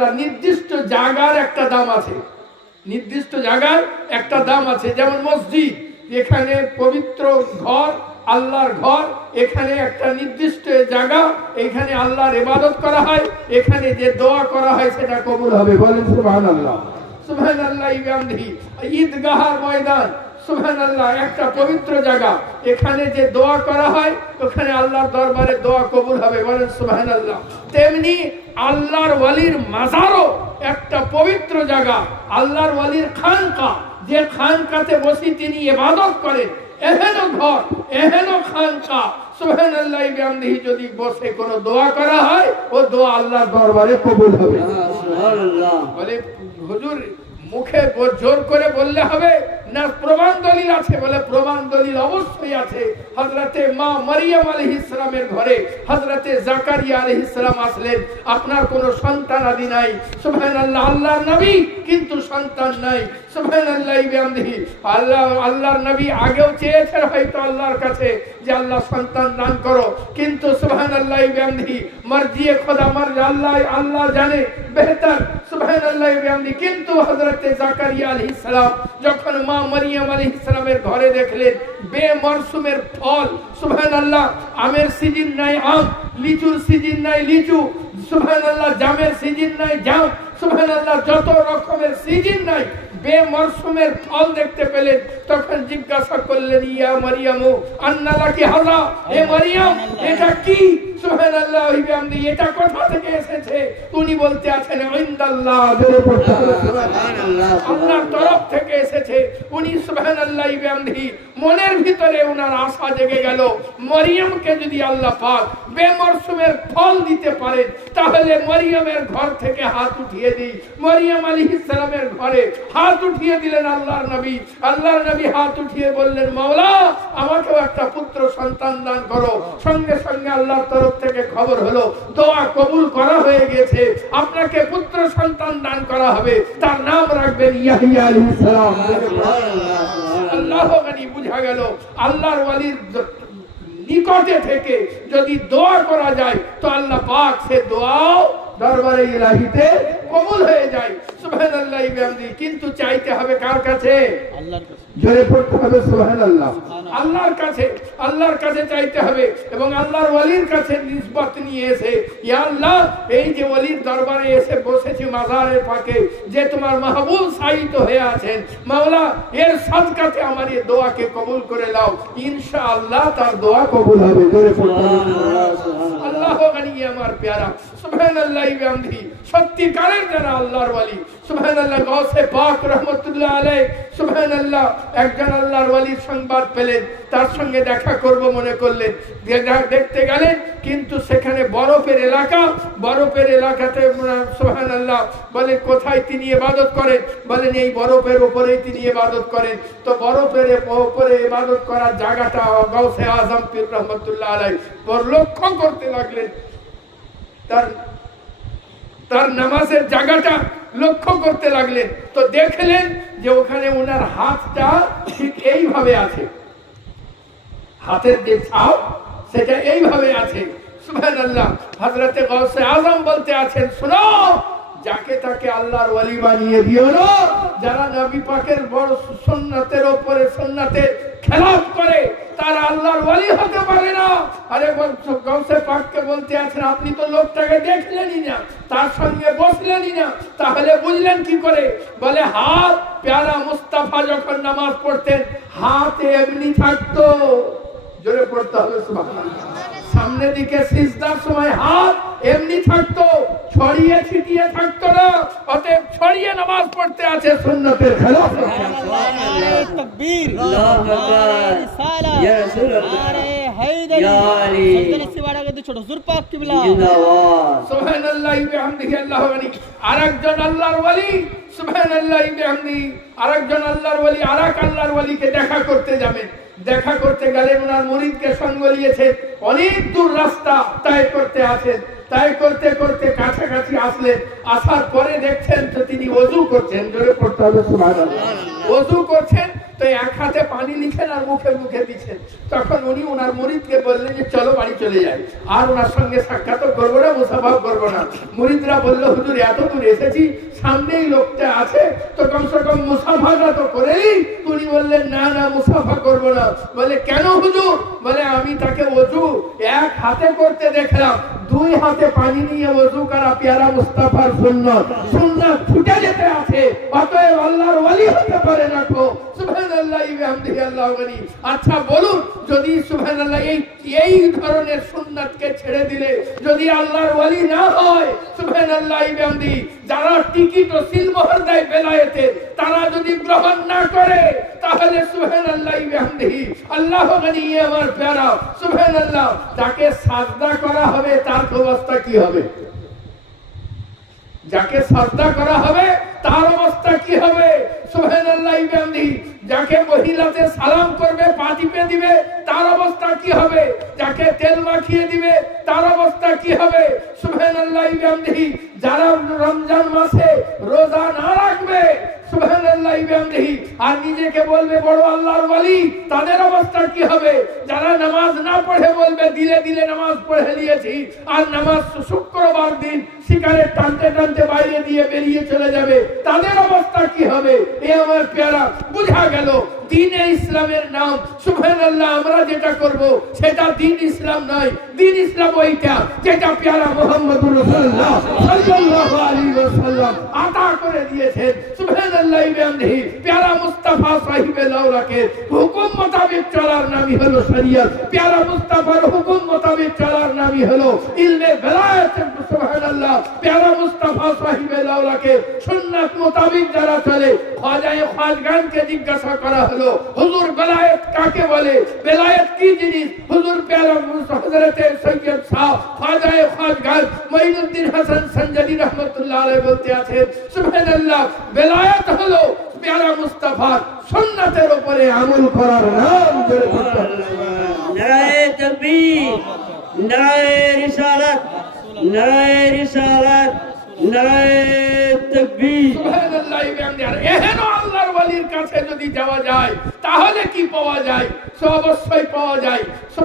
সুবহানাল্লাহ, নির্দিষ্ট জায়গার একটা দাম আছে, নির্দিষ্ট জায়গার একটা দাম আছে। যেমন মসজিদ, এখানে পবিত্র ঘর, আল্লাহর ঘর, এখানে একটা নির্দিষ্ট জায়গা, এখানে আল্লাহর ইবাদত করা হয়, এখানে যে দোয়া করা হয় সেটা কবুল হবে। বলেন সুবহানাল্লাহ। সুবহানাল্লাহ বিহামদিহি। ঈদগাহর ময়দান, সুবহানাল্লাহ, একটা পবিত্র জায়গা, এখানে যে দোয়া করা হয় ওখানে আল্লাহর দরবারে দোয়া কবুল হবে। বলেন সুবহানাল্লাহ। তেমনি আল্লাহর ওয়ালির মাজারও একটা পবিত্র জায়গা, আল্লাহর ওয়ালির খানকা, যে খানকাতে বসে তিনি ইবাদত করেন, এহেনো ঘর, এহেনো খানকা, সুবহানাল্লাহ বিহামদিহি, যদি বসে কোনো দোয়া করা হয় ও দোয়া আল্লাহর দরবারে কবুল হবে। সুবহানাল্লাহ। বলে হুজুর মুখে জোর করে বললে হবে না, প্রমাণ দলিল আছে? বলে প্রমাণ দলিল অবশ্যই আছে। হযরতে মা মারিয়াম আলাইহিস সালামের ঘরে হযরতে জাকারিয়া আলাইহিস সালাম আসলেন, আপনার কোনো সন্তান আদি নাই, সুবহানাল্লাহ, আল্লাহর নবী কিন্তু সন্তান নাই, সুবহানাল্লাহ বিহামদিহি। আল্লাহর নবী আগেও চেয়েছেন হয়তো আল্লাহর কাছে যে আল্লাহ সন্তান দান করো, কিন্তু সুবহানাল্লাহ বিহামদিহি মর্জিয়ে খোদা আল্লাহ জানে বেহতর, সুবহানাল্লাহ বিহামদিহি। কিন্তু হযরতে জাকারিয়া আলাইহিস সালাম যখন মা মারিয়াম আলাইহিস সালামের ঘরে দেখলেন বেমরসুমের ফল, সুবহানাল্লাহ, আমের সিজন নাই আম, লিচুর সিজন নাই লিচু, সুবহানাল্লাহ, জামের সিজন নাই জাম, সুবহানাল্লাহ, যত রকমের সিজন নাই, বেমরসুমের ফল দেখতে পেলেন, তখন জিজ্ঞাসা করলেন, ইয়া মারিয়াম আন্না লাকি হাযা, হে মারিয়াম এটা কি? সুবহানাল্লাহ বিহামদিহি, এটা কোথা থেকে এসেছে? উনি বলতে আছেন ইনদাল্লাহ, সুবহানাল্লাহ, আল্লাহর তরফ থেকে এসেছে। উনি সুবহানাল্লাহ বিহামদিহি মনের ভিতরে উনার আশা জেগে গেল, মারিয়ামকে যদি আল্লাহ পাক বেমরসুমের ফল দিতে পারেন তাহলে মারিয়ামের ঘর থেকে হাত উঠিয়ে দিই। মারিয়াম আলাইহিস সালামের ঘরে হাত উঠিয়ে দিলেন আল্লাহর নবী। আল্লাহর নবী হাত উঠিয়ে বললেন, মাওলা আমাকেও একটা পুত্র সন্তান দান করো। সঙ্গে সঙ্গে আল্লাহর তরফ থেকে খবর হলো দোয়া কবুল করা হয়ে গেছে, আপনাকে পুত্র সন্তান দান করা হবে, তার নাম রাখবেন ইয়াহইয়া আলাইহিস সালাম। আল্লাহ গানি, বুঝা গেল আল্লাহর ওয়ালির নিকটে থেকে যদি দোয়া করা যায় তো আল্লাহ পাক সে দোয়াও দরবারে ইলাহিতে কবুল হয়ে যায়। সুবহানাল্লাহ বিহামদিহি। কিন্তু চাইতে হবে কার কাছে? আল্লাহর কাছে। জোরে পড়তে হবে সুবহানাল্লাহ। আল্লাহর কাছে, আল্লাহর কাছে চাইতে হবে এবং আল্লাহর ওয়ালির কাছে নিসবত নিয়ে এসে, ইয়া আল্লাহ, এই যে ওয়ালির দরবারে এসে বসেছি মাজারের পাকে, যে তোমার মাহবুব সাইত হয়ে আছেন, মাওলা এর সাদকাতে আমার এই দোয়াকে কবুল করে নাও, ইনশাআল্লাহ তার দোয়া কবুল হবে। জোরে পড়তে হবে সুবহানাল্লাহ। আল্লাহ গানি আমার প্যারা, সুবহানাল্লাহ বিহামদিহি। সত্যিকারের যারা আল্লাহর ওয়ালি, সুবহানাল্লাহ, গাউসে পাক রহমাতুল্লাহ আলাইহি, সুবহানাল্লাহ, একজন আল্লাহর ওয়ালির সংবাদ পেলেন, তার সঙ্গে দেখা করব মনে করলেন, দেখতে গেলেন, কিন্তু সেখানে বরফের এলাকা, বরফের এলাকাতে সুবহানাল্লাহ বলে কোথায় তিনি ইবাদত করেন? বলেন এই বরফের উপরেই তিনি ইবাদত করেন। তো বরফের উপরে ইবাদত করার জায়গাটা গাউসে আজম পীর রহমাতুল্লাহ আলাইহি লক্ষ্য করতে লাগলেন, তার নামাজের জায়গাটা লক্ষ্য করতে লাগলেন। তো দেখলেন যে ওখানে ওনার হাতটা ঠিক এইভাবে আছে, হাতের যে ছাপ সেটা এইভাবে আছে। সুবহানাল্লাহ। হযরতে গাউসে আজম বলতে আছেন, শোনো, যাকে তাকে আল্লাহর ওয়ালি বানিয়ে দিও না, যারা নবী পাকের বড় সুন্নতের উপরে সুন্নতের খেলাফ করে তারা আল্লাহর ওয়ালি হতে পারে না। আরে গাউসে পাককে বলতে আছেন, আপনি তো লোকটাকে দেখলেনই না, তার সঙ্গে বসলেনই না, তাহলে বুঝলেন কি করে? বলে হাত, প্যারা মুস্তাফা যখন নামাজ পড়তেন হাত এমনি থাকতো। জোরে পড়তে হবে সুবহানাল্লাহ। সামনে দিকে সিজদার সময় হাত এমনি থাকতো, ছড়িয়ে ছিটিয়ে থাকতো না। অতএব ছড়িয়ে নামাজ পড়তে আছে সুন্নতের খেলাফ। তাকবীর, আল্লাহু আকবার, ইয়া রাসূলুল্লাহ, আরে হায়দারি, সজ্জনে সিবাড়া কে ছোট হুজুর পাক কিবলা, জিন্দাবাদ। সুবহানাল্লাহ বিহামদিহি। আল্লাহু আকবার। আরেকজন আল্লাহর ওয়ালি, সুবহানাল্লাহ বিহামদিহি, আরেকজন আল্লাহর ওয়ালি আরেক আল্লাহর ওয়ালিকে দেখা করতে যাবেন। দেখা করতে গেলেন, ওনার মুরিদকে সঙ্গ নিয়েছে, অনেক দূর রাস্তা তয় করতে আছেন। তাই করতে করতে কাছাকাছি আসলেন, আসার পরে দেখছেন তো তিনি ওযু করছেন। জোরে পড়তে হবে সুবহানাল্লাহ। ওযু করছেন, তো এক হাতে পানি লিখেন আর মুখে মুখে দিচ্ছেন। তখন উনি ওনার মুরিদকে বললেন যে চলো বাড়ি চলে যাই, আর ওনার সঙ্গে সাক্ষাৎ করবো না, মুসাফা করবো না। মুরিদরা বললো হুজুর এত দূর এসেছি, সামনেই লোকটা আছে, তো কমসে কম মুসাফাটা তো করেই। উনি বললেন না না মুসাফা করবো না। বলে কেন হুজুর? বলে আমি তাকে ওযু এক হাতে করতে দেখলাম, দুই হাতে পানি নিয়ে ওযু করা পেয়ারা মুস্তাফার সুন্নাত। সুন্নাত ছুটে যেতে আছে, অতএব আল্লাহর ওয়ালি হতে পারে না কো। সুবহানাল্লাহি ওয়া বিহামদিহি আল্লাহু গনি। আচ্ছা বলুন, যদি সুবহানাল্লাহ এই ধরনের সুন্নাতকে ছেড়ে দিলে যদি আল্লাহর ওয়ালি না হয়, সুবহানাল্লাহি ওয়া বিহামদিহি, যারা টিকিট ও সিলমোহর দেয় বেলায়েতে, তারা যদি গ্রহণ না করে, তাহলে সুবহানাল্লাহি ওয়া বিহামদিহি আল্লাহু গনি আমার প্যারা সুবহানাল্লাহ, যাকে সাজদা করা হবে তার অবস্থা কি হবে? যাকে সাজদা করা হবে তার অবস্থা কি হবে? সুবহানাল্লাহি ওয়া বিহামদিহি, যাকে মহিলাতে সালাম করবে, পা টিপে দিবে, তার অবস্থা কি হবে? যাকে তেল মাখিয়ে দিবে, তার অবস্থা কি হবে? সুবহানাল্লাহি ওয়া বিহামদিহি, যারা রমজান মাসে রোজা না রাখবে, সুবহানাল্লাহি ওয়া বিহামদিহি, আর নিজেকে বলবে বড় আল্লাহর ওয়ালি, তাদের অবস্থা কি হবে? যারা নামাজ না পড়ে বলবে দিলে দিলে নামাজ পড়ে নিয়েছি, আর নামাজ শুক্রবার দিন সিগারেট টানতে টানতে বাইরে দিয়ে বেরিয়ে চলে যাবে, তাদের অবস্থা কি হবে? এ আমার প্যারা, বুঝা গেল দ্বীনে ইসলামের নাম সুবহানাল্লাহ। আমরা যেটা করব সেটা দ্বীন ইসলাম নয়। দ্বীন ইসলাম ওইটা যেটা প্যারা মুহাম্মদুর রাসূলুল্লাহ সাল্লাল্লাহু আলাইহি ওয়াসাল্লাম আতা করে দিয়েছেন। সুবহানাল্লাহি ওয়া বিহামদিহি, প্যারা মুস্তাফা সাহিবে লাউলাকে হুকুম মোতাবেক চলার নামই হলো শরীয়ত। প্যারা মুস্তাফার হুকুম মোতাবেক চলার নামই হলো ইলমে বেলায়েত। সুবহানাল্লাহ, প্যারা মুস্তাফা সাহিবে লাউলাকে সুন্নাত মোতাবেক যারা চলে, খাজায়ে খাজগানকে জিজ্ঞাসা করা হলো হুজুর বেলায়েত কাকে বলে, বেলায়েত কি জিনিস? হুজুর প্যারা হযরতে সৈয়দ শাহ খাজায়ে খাজগান মঈনুদ্দিন হাসান সঞ্জাদি রাহমাতুল্লাহ আলাইহি বলতে আছেন, সুবহানাল্লাহ, বেলায়েত হলো প্যারা মুস্তাফার সুন্নাতের উপরে আমল করার নাম। নারায়ে তাকবীর, নারায়ে রিসালাত, নারায়ে রিসালাত, নারায়ে তাকবীর। সুবহানাল্লাহি ওয়া বিহামদিহি। এহেন আল্লাহর ওয়ালির কাছে যদি যাওয়া যায় তাহলে কি পাওয়া যায়? অবশ্যই পাওয়া যায়।